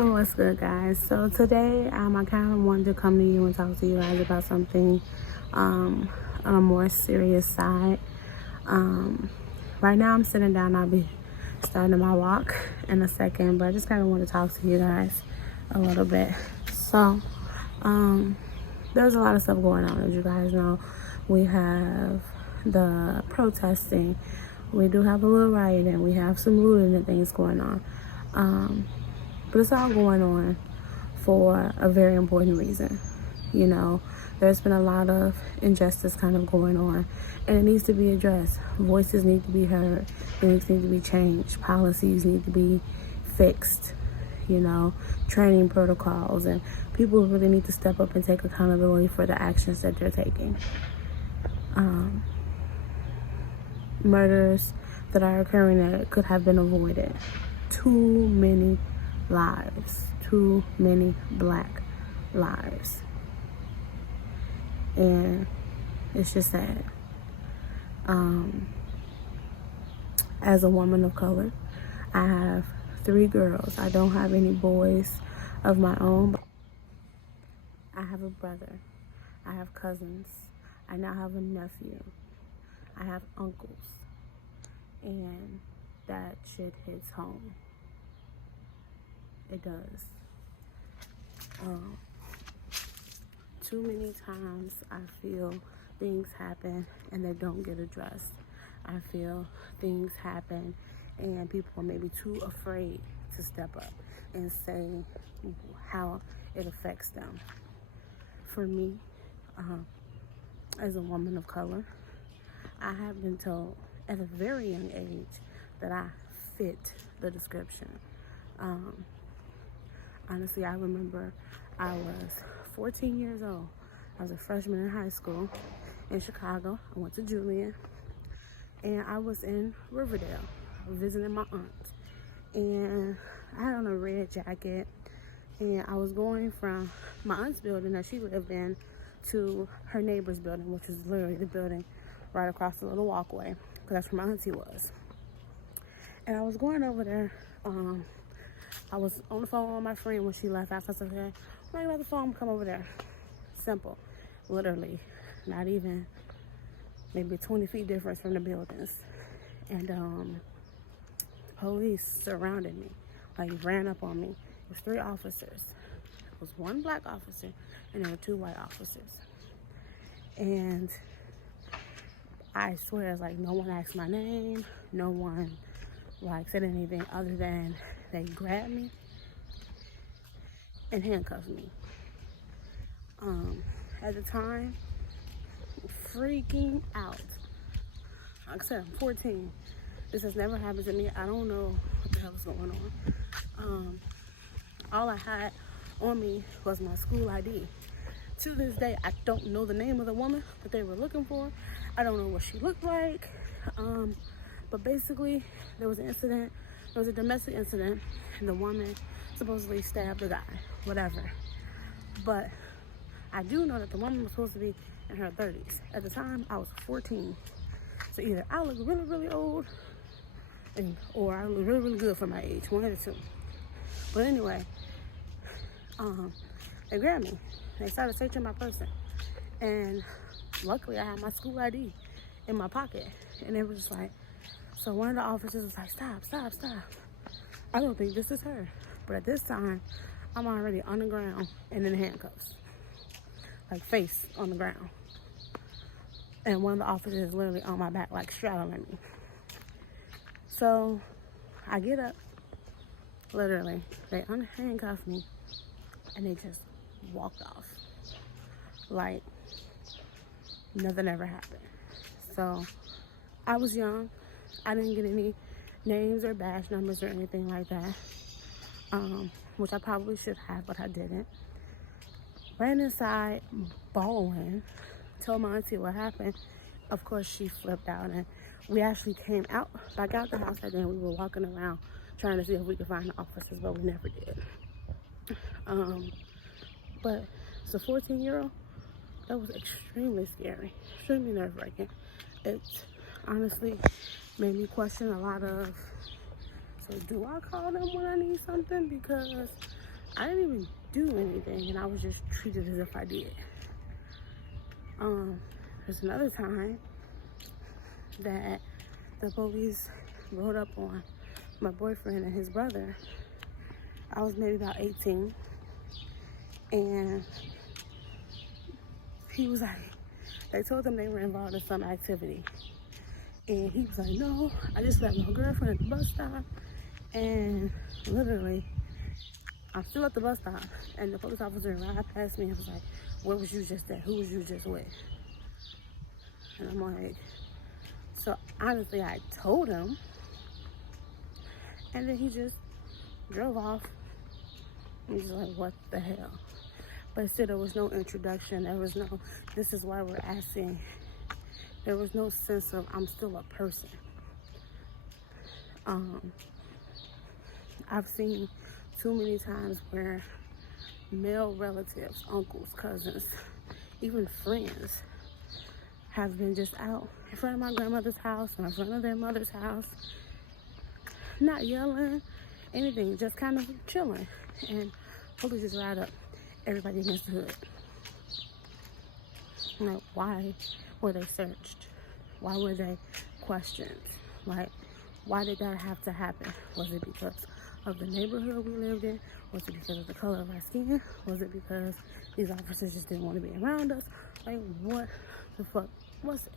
Oh, what's good, guys? So today, I kind of wanted to come to you and talk to you guys about something on a more serious side. Um, right now, I'm sitting down. I'll be starting my walk in a second, but I just kind of want to talk to you guys a little bit. So, there's a lot of stuff going on, as you guys know. We have the protesting. We do have a little rioting. We have some looting and things going on. But it's all going on for a very important reason. You know, there's been a lot of injustice kind of going on, and it needs to be addressed. Voices need to be heard. Things need to be changed. Policies need to be fixed. You know, training protocols, and people really need to step up and take accountability for the actions that they're taking. Murders that are occurring that could have been avoided. Too many lives, too many Black lives, and it's just sad. As a woman of color, I have 3 girls. I don't have any boys of my own. I have a brother. I have cousins. I now have a nephew. I have uncles, and that shit hits home. It does. Too many times I feel things happen and they don't get addressed. I feel things happen and people are maybe too afraid to step up and say how it affects them. For me, as a woman of color, I have been told at a very young age that I fit the description. Honestly, I remember I was 14 years old. I was a freshman in high school in Chicago. I went to Julian, and I was in Riverdale visiting my aunt. And I had on a red jacket, and I was going from my aunt's building that she lived in to her neighbor's building, which was literally the building right across the little walkway, because that's where my auntie was. And I was going over there. I was on the phone with my friend when she left. I said, okay, when I get off the phone, come over there. Simple. Literally. Not even maybe 20 feet difference from the buildings. And police surrounded me. Like, ran up on me. It was 3 officers. It was 1 Black officer, and there were 2 white officers. And I swear, it's like no one asked my name. No one, like, said anything other than they grabbed me and handcuffed me. At the time, freaking out. Like I said, I'm 14. This has never happened to me. I don't know what the hell is going on. All I had on me was my school ID. To this day, I don't know the name of the woman that they were looking for. I don't know what she looked like. But basically, there was an incident. There was a domestic incident, and the woman supposedly stabbed the guy, whatever. But I do know that the woman was supposed to be in her 30s. At the time, I was 14. So either I look really, really old, or I look really, really good for my age, one of the two. But anyway, they grabbed me. They started searching my person. And luckily, I had my school ID in my pocket. And they were just like, so one of the officers was like, stop. I don't think this is her. But at this time, I'm already on the ground and in handcuffs. Like, face on the ground. And one of the officers is literally on my back, like, straddling me. So I get up, literally. They unhandcuffed me, and they just walked off. Like, nothing ever happened. So I was young. I didn't get any names or badge numbers or anything like that, which I probably should have, but I didn't. Ran inside, bawling, told my auntie what happened. Of course, she flipped out, and we actually came back out the house, and then we were walking around trying to see if we could find the officers, but we never did. But as a 14-year-old, that was extremely scary, extremely nerve-wracking. It honestly made me question a lot of, so do I call them when I need something? Because I didn't even do anything, and I was just treated as if I did. There's another time that the police rode up on my boyfriend and his brother. I was maybe about 18, and he was like, they told them they were involved in some activity, and he was like, no, I just left my girlfriend at the bus stop. And literally, I'm still at the bus stop, and the police officer arrived past me and was like, where was you just at? Who was you just with? And I'm like, so honestly, I told him, and then he just drove off. And he's like, what the hell? But still, there was no introduction. There was no, this is why we're asking. There was no sense of, I'm still a person. I've seen too many times where male relatives, uncles, cousins, even friends have been just out in front of my grandmother's house or in front of their mother's house, not yelling, anything, just kind of chilling. And police just ride up everybody against the hood. Like, why were they searched? Why were they questioned? Like, why did that have to happen? Was it because of the neighborhood we lived in? Was it because of the color of our skin? Was it because these officers just didn't want to be around us? Like, what the fuck was it?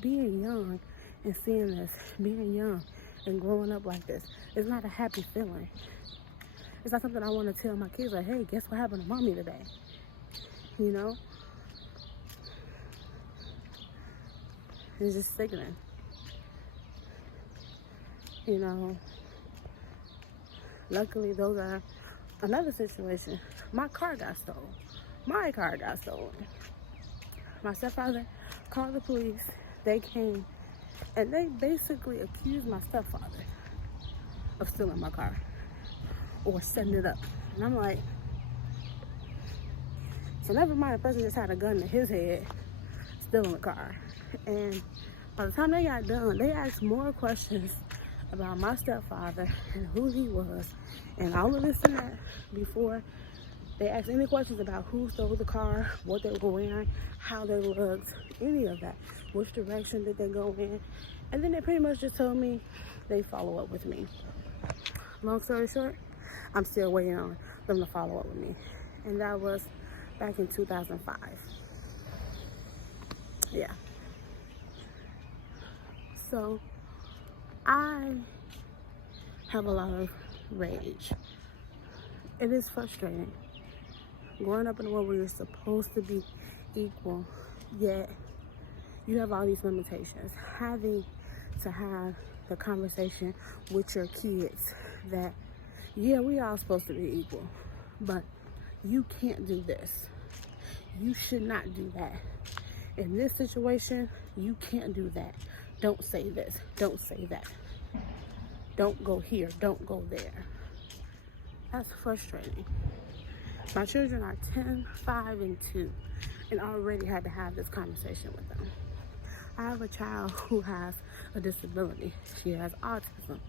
Being young and seeing this, being young and growing up like this, is not a happy feeling. It's not something I want to tell my kids, like, hey, guess what happened to mommy today? You know? It's just sickening. You know, luckily those are another situation. My car got stolen. My car got stolen. My stepfather called the police. They came and they basically accused my stepfather of stealing my car or setting it up. And I'm like, so never mind, the person just had a gun to his head, stealing the car. And by the time they got done, they asked more questions about my stepfather and who he was and all of this and that before they asked any questions about who stole the car, what they were wearing, how they looked, any of that, which direction did they go in. And then they pretty much just told me they follow up with me. Long story short, I'm still waiting on them to follow up with me. And that was back in 2005. Yeah. So I have a lot of rage. It is frustrating. Growing up in a world where you're supposed to be equal, yet you have all these limitations. Having to have the conversation with your kids that, yeah, we all supposed to be equal, but you can't do this. You should not do that. In this situation, you can't do that. Don't say this. Don't say that. Don't go here. Don't go there. That's frustrating. My children are 10, 5, and 2, and I already had to have this conversation with them. I have a child who has a disability. She has autism.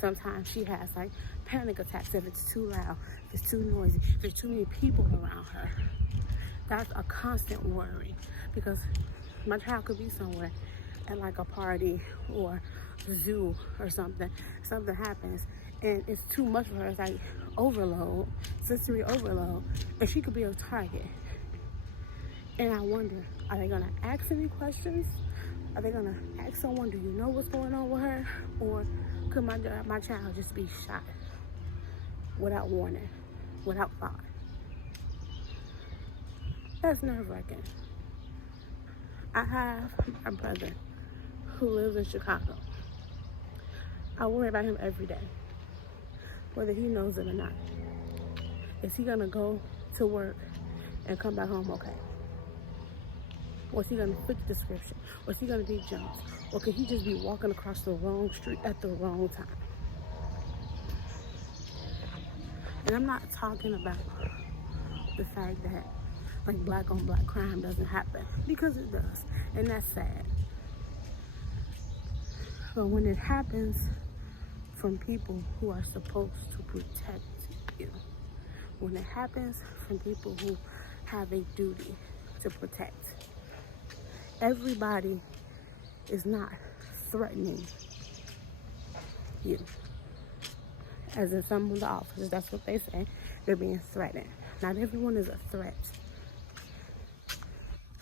Sometimes she has like panic attacks if it's too loud, if it's too noisy, if there's too many people around her. That's a constant worry because my child could be somewhere at like a party or a zoo or something. Something happens and it's too much for her. It's like overload, sensory overload, and she could be a target. And I wonder, are they gonna ask any questions? Are they gonna ask someone, do you know what's going on with her? Or could my child just be shot without warning, without thought? That's nerve-wracking. I have a brother who lives in Chicago. I worry about him every day, whether he knows it or not. Is he gonna go to work and come back home okay? Or is he gonna fit the description? Or is he gonna be jumped? Or could he just be walking across the wrong street at the wrong time? And I'm not talking about the fact that like black on black crime doesn't happen, because it does, and that's sad. But when it happens from people who are supposed to protect you. When it happens from people who have a duty to protect. Everybody is not threatening you. As in some of the officers, that's what they say. They're being threatened. Not everyone is a threat.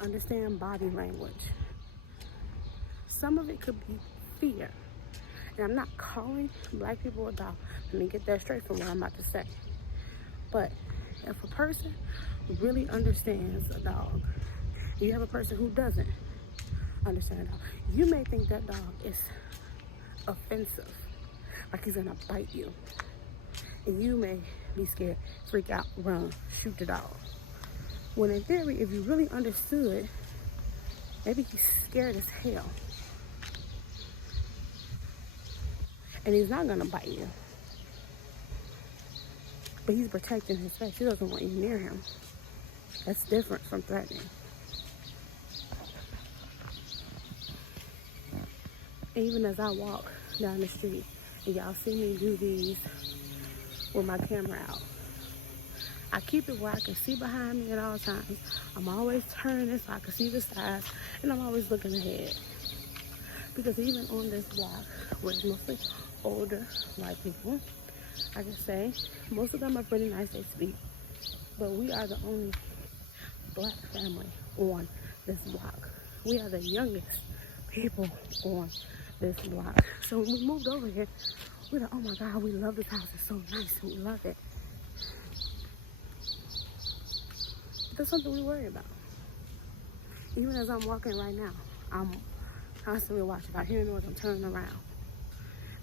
Understand body language. Some of it could be fear. And I'm not calling black people a dog. Let me get that straight from what I'm about to say. But if a person really understands a dog, you have a person who doesn't understand a dog, you may think that dog is offensive, like he's gonna bite you. And you may be scared, freak out, run, shoot the dog. When in theory, if you really understood, maybe he's scared as hell. And he's not gonna bite you. But he's protecting his face. He doesn't want you near him. That's different from threatening. Even as I walk down the street, and y'all see me do these with my camera out, I keep it where I can see behind me at all times. I'm always turning so I can see the sides, and I'm always looking ahead. Because even on this block, where it's mostly older white people, I can say most of them are pretty nice, they speak, but we are the only black family on this block. We are the youngest people on this block. So when we moved over here, we're like, oh my God, we love this house. It's so nice. We love it. But that's something we worry about. Even as I'm walking right now, I'm constantly watching. If I hear noise, I'm turning around.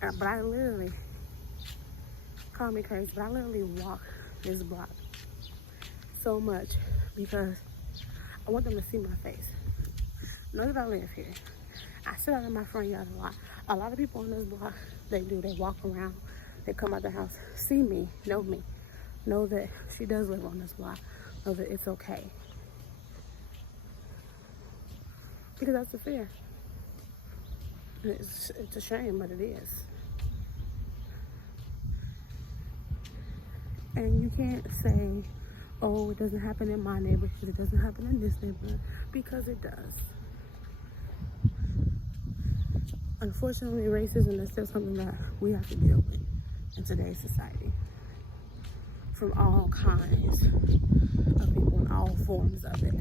But I literally, call me crazy, but I literally walk this block so much because I want them to see my face. Know that I live here. I sit out in my front yard a lot. A lot of people on this block, they walk around, they come out the house, see me, know that she does live on this block, know that it's okay. Because that's the fear. It's a shame, but it is. And you can't say, oh, it doesn't happen in my neighborhood, it doesn't happen in this neighborhood, because it does. Unfortunately, racism is still something that we have to deal with in today's society. From all kinds of people in all forms of it.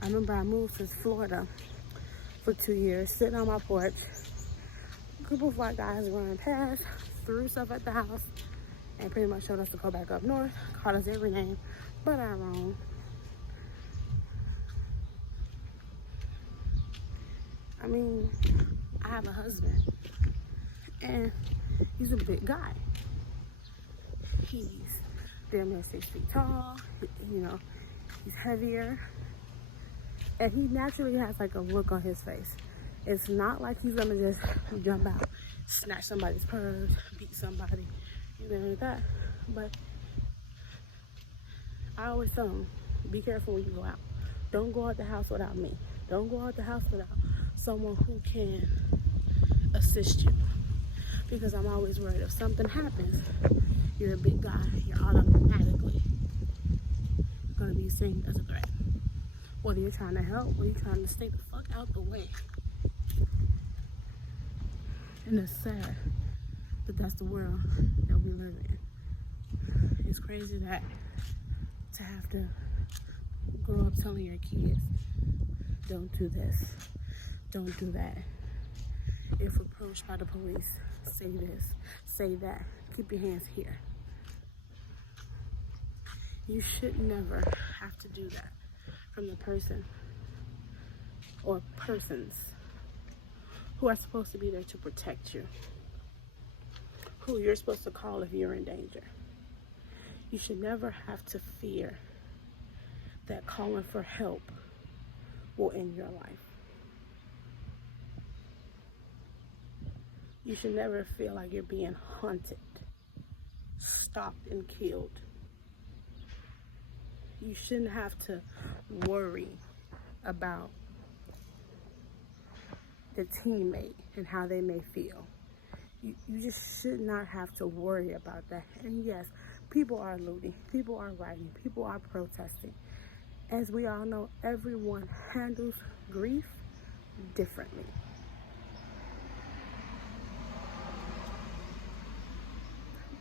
I remember I moved to Florida for 2 years, sitting on my porch, a group of white guys running past, threw stuff at the house, and pretty much told us to go back up north, called us every name but our own. I mean, I have a husband, and he's a big guy. He's damn near 6 feet tall, he's heavier, and he naturally has like a look on his face. It's not like he's gonna just jump out, snatch somebody's purse, beat somebody, anything like that. But I always tell him, be careful when you go out. Don't go out the house without me. Don't go out the house without someone who can assist you. Because I'm always worried if something happens, you're a big guy, you're automatically gonna be seen as a threat. Whether you're trying to help or you're trying to stay the fuck out the way. And it's sad that that's the world that we live in. It's crazy that to have to grow up telling your kids, don't do this, don't do that. If approached by the police, say this, say that, keep your hands here. You should never have to do that from the person or persons who are supposed to be there to protect you, who you're supposed to call if you're in danger. You should never have to fear that calling for help will end your life. You should never feel like you're being hunted, stalked, and killed. You shouldn't have to worry about the teammate and how they may feel. You just should not have to worry about that. And yes, people are looting, people are rioting, people are protesting. As we all know, everyone handles grief differently.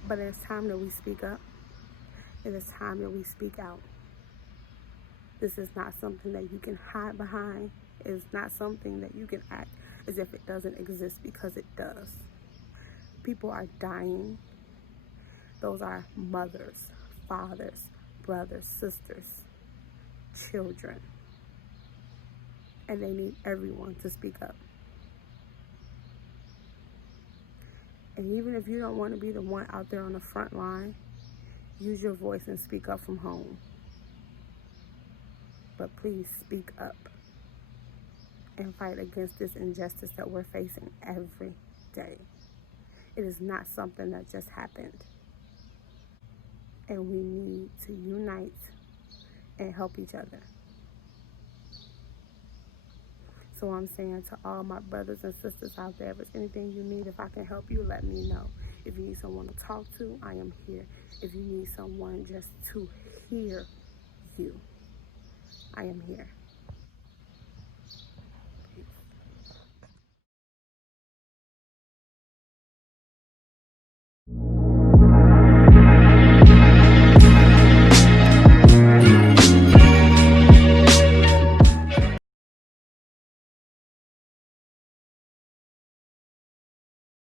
But it's time that we speak up. It is time that we speak out. This is not something that you can hide behind. It is not something that you can act as if it doesn't exist, because it does. People are dying. Those are mothers, fathers, brothers, sisters, children. And they need everyone to speak up. And even if you don't want to be the one out there on the front line, use your voice and speak up from home. But please speak up and fight against this injustice that we're facing every day. It is not something that just happened. And we need to unite and help each other. So I'm saying to all my brothers and sisters out there, if there's anything you need, if I can help you, let me know. If you need someone to talk to, I am here. If you need someone just to hear you, I am here.